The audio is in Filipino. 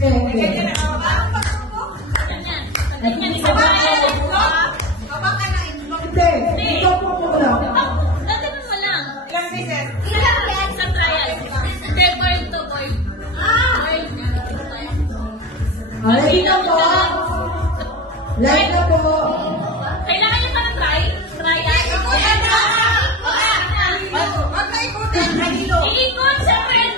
Ganyan na. Ganyan. Ganyan. Isa ba? Baba ka na. Hindi. Ikaw po muna. Tatanong mo lang. Ilang pieces? Ilan yan sa trial? Hindi, boiled to boiled. Boiled nga. Ready na po. Live na po. Kailangan niyo pa ng try? Trial? Ikutan na! Huwag na ikutan! Halilo! Iikot, syempre, ang